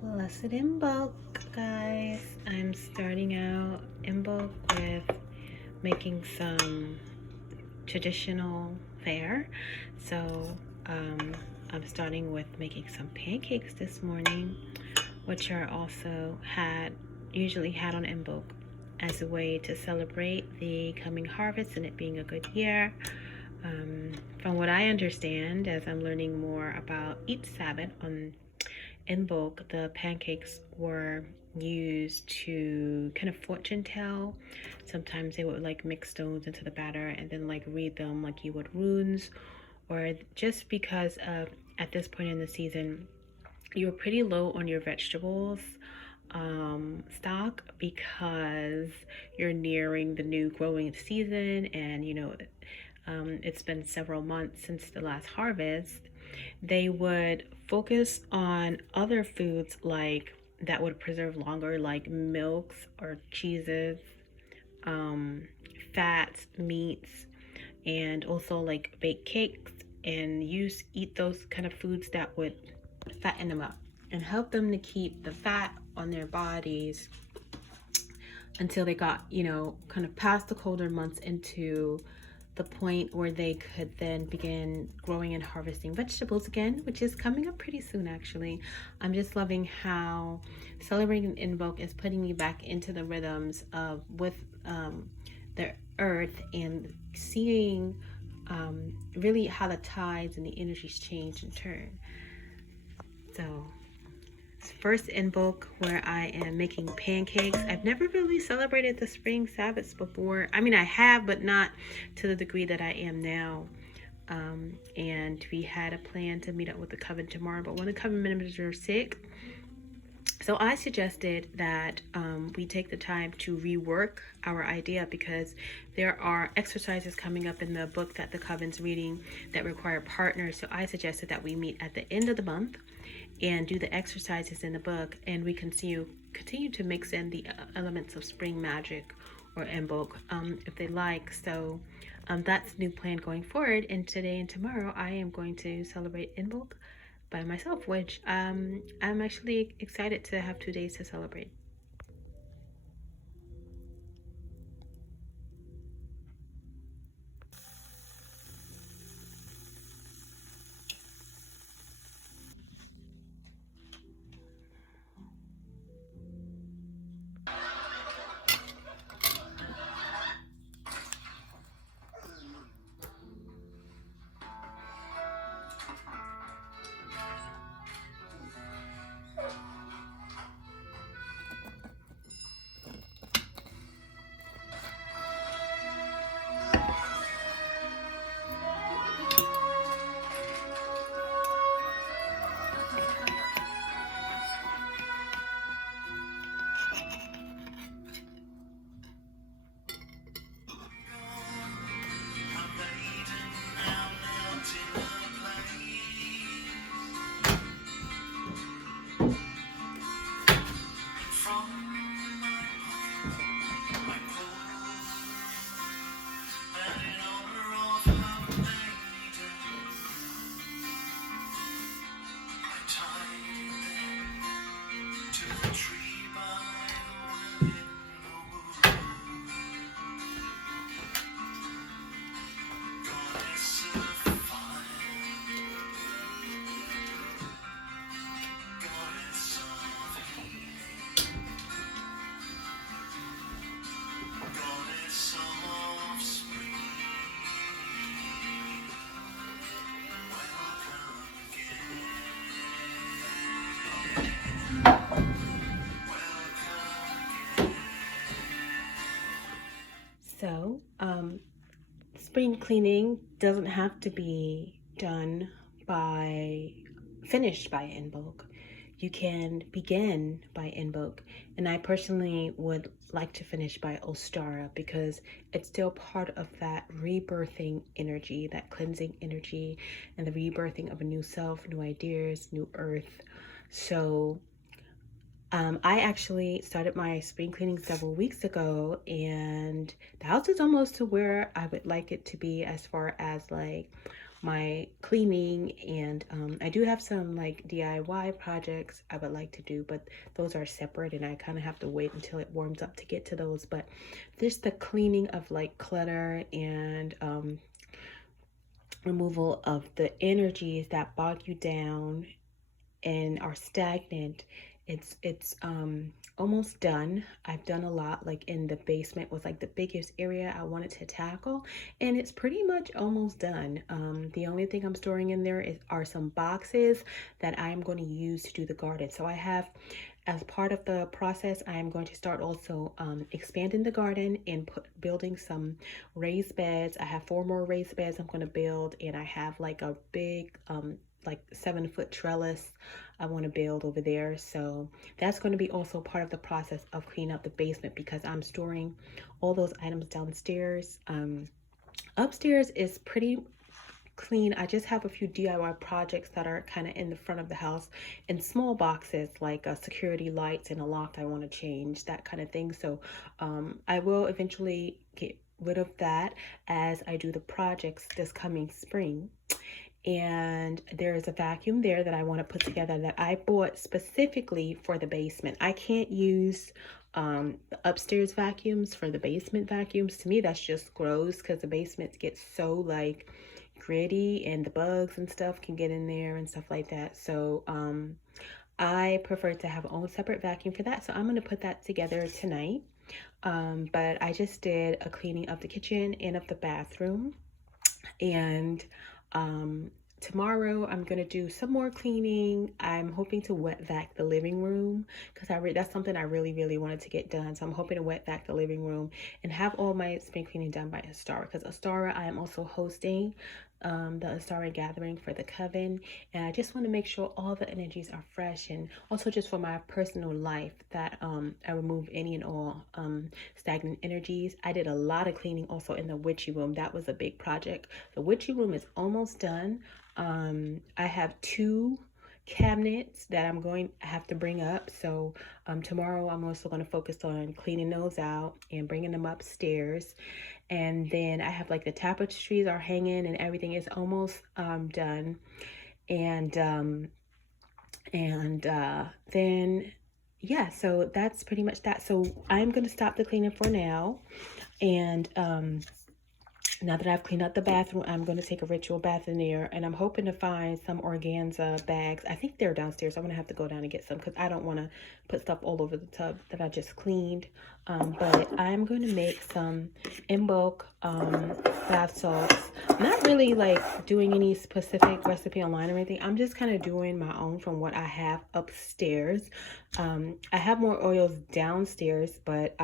Blessed Imbolc, guys. I'm starting out Imbolc with making some traditional fare. So I'm starting with making some pancakes this morning, which are also usually had on Imbolc as a way to celebrate the coming harvest and it being a good year. From what I understand, as I'm learning more about each Sabbath on Imbolc, the pancakes were used to kind of fortune tell. Sometimes they would like mix stones into the batter and then like read them like you would runes, or just because at this point in the season you're pretty low on your vegetables stock because you're nearing the new growing season, and it's been several months since the last harvest. They would focus on other foods like that would preserve longer, like milks or cheeses, fats, meats, and also like baked cakes, and eat those kind of foods that would fatten them up and help them to keep the fat on their bodies until they got, kind of past the colder months into the point where they could then begin growing and harvesting vegetables again, which is coming up pretty soon actually. I'm just loving how celebrating Imbolc is putting me back into the rhythms of with the earth and seeing really how the tides and the energies change and turn. So first Imbolc where I am making pancakes. I've never really celebrated the spring Sabbaths before. I mean, I have, but not to the degree that I am now. And we had a plan to meet up with the coven tomorrow, but one of the coven members are sick. So I suggested that we take the time to rework our idea, because there are exercises coming up in the book that the coven's reading that require partners. So I suggested that we meet at the end of the month and do the exercises in the book, and we continue to mix in the elements of spring magic or Imbolc if they like. So that's the new plan going forward, and today and tomorrow I am going to celebrate Imbolc by myself, which I'm actually excited to have 2 days to celebrate. spring cleaning doesn't have to be finished by Imbolc. You can begin by Imbolc, and I personally would like to finish by Ostara because it's still part of that rebirthing energy, that cleansing energy, and the rebirthing of a new self, new ideas, new earth. So I actually started my spring cleaning several weeks ago, and the house is almost to where I would like it to be as far as like my cleaning. And I do have some like DIY projects I would like to do, but those are separate and I kind of have to wait until it warms up to get to those. But there's the cleaning of like clutter and removal of the energies that bog you down and are stagnant. It's almost done. I've done a lot, like in the basement was like the biggest area I wanted to tackle, and it's pretty much almost done. The only thing I'm storing in there are some boxes that I am going to use to do the garden. So I have, as part of the process, I am going to start also expanding the garden and building some raised beds. I have 4 more raised beds I'm going to build, and I have like a big like 7-foot trellis I want to build over there. So that's going to be also part of the process of cleaning up the basement, because I'm storing all those items downstairs. Upstairs is pretty clean. I just have a few DIY projects that are kind of in the front of the house in small boxes, like security lights and a lock I want to change, that kind of thing. So I will eventually get rid of that as I do the projects this coming spring. And there is a vacuum there that I want to put together that I bought specifically for the basement. I can't use the upstairs vacuums for the basement vacuums. To me, that's just gross because the basements get so like gritty and the bugs and stuff can get in there and stuff like that. So I prefer to have my own separate vacuum for that. So I'm going to put that together tonight. But I just did a cleaning of the kitchen and of the bathroom. And tomorrow I'm gonna do some more cleaning. I'm hoping to wet vac the living room because that's something I really wanted to get done. So I'm hoping to wet vac the living room and have all my spring cleaning done by Ostara, because Ostara, I am also hosting the Ostara gathering for the coven, and I just want to make sure all the energies are fresh, and also just for my personal life that I remove any and all stagnant energies. I did a lot of cleaning also in the witchy room. That was a big project. The witchy room is almost done. I have 2 cabinets that I'm going to have to bring up. So tomorrow I'm also going to focus on cleaning those out and bringing them upstairs. And then I have like the tapestries are hanging and everything is almost done. And then yeah, so that's pretty much that. So I'm going to stop the cleaning for now. And now that I've cleaned up the bathroom, I'm going to take a ritual bath in there, and I'm hoping to find some organza bags. I think they're downstairs. I'm going to have to go down and get some because I don't want to put stuff all over the tub that I just cleaned. But I'm going to make some Imbolc bath salts. Not really like doing any specific recipe online or anything. I'm just kind of doing my own from what I have upstairs. I have more oils downstairs, but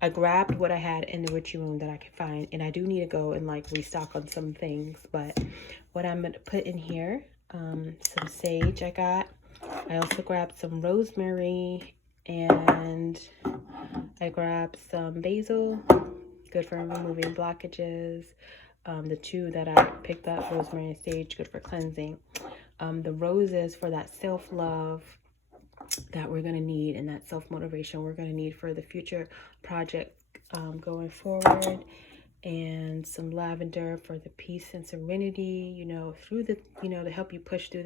I grabbed what I had in the witchy room that I could find, and I do need to go and like restock on some things. But what I'm going to put in here, some sage I got. I also grabbed some rosemary, and I grabbed some basil, good for removing blockages. The 2 that I picked up, rosemary and sage, good for cleansing. The roses for that self-love that we're going to need, and that self-motivation we're going to need for the future project going forward. And some lavender for the peace and serenity, you know, through the, you know, to help you push through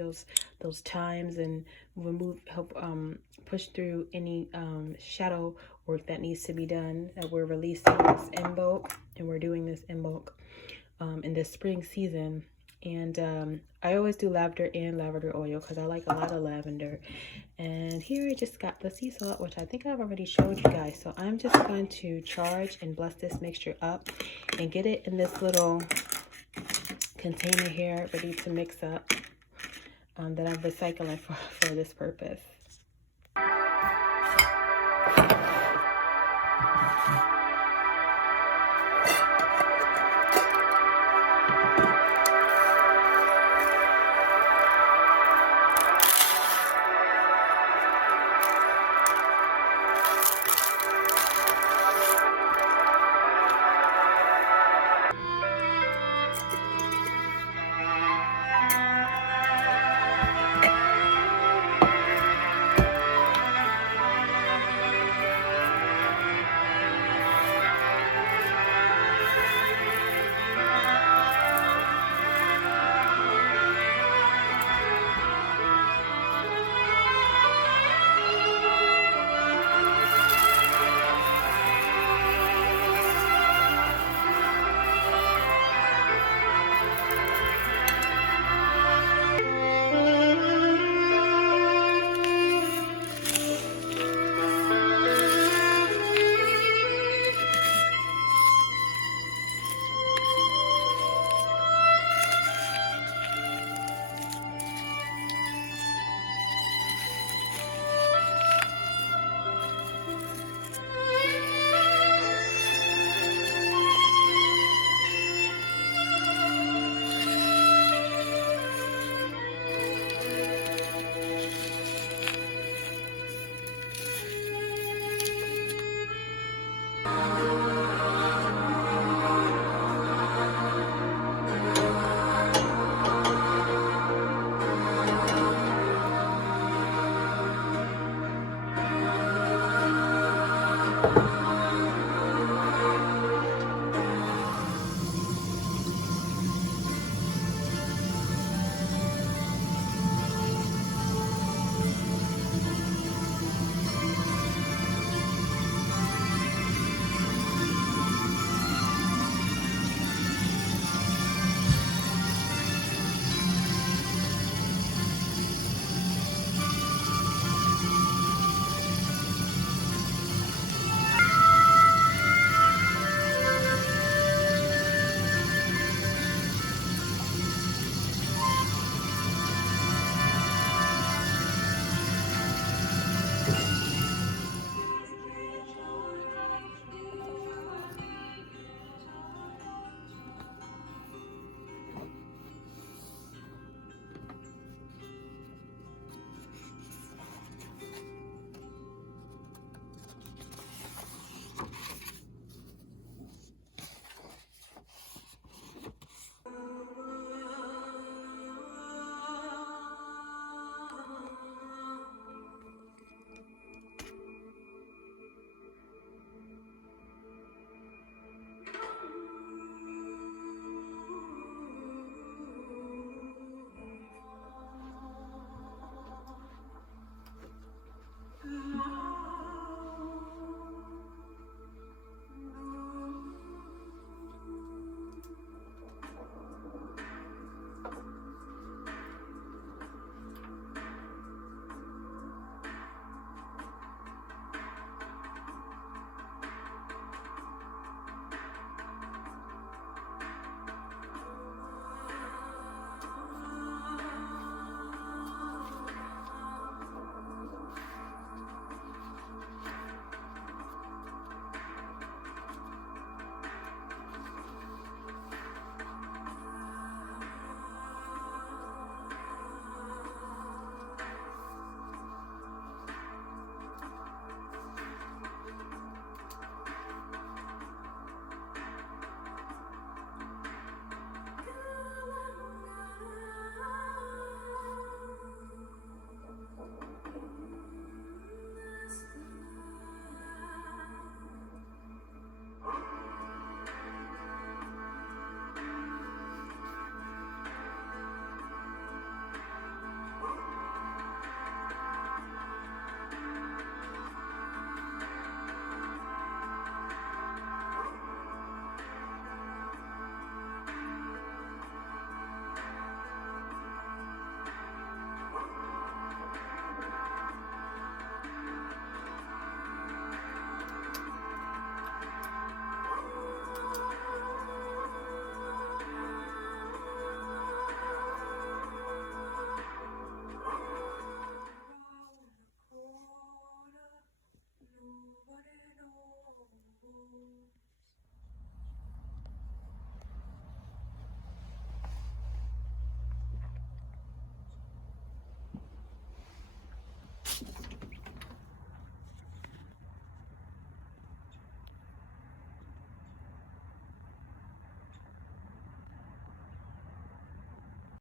those times and help push through any shadow work that needs to be done. That we're releasing this Imbolc, and we're doing this Imbolc in this spring season. And I always do lavender and lavender oil because I like a lot of lavender. And here I just got the sea salt, which I think I've already showed you guys. So I'm just going to charge and bless this mixture up and get it in this little container here ready to mix up that I'm recycling for this purpose.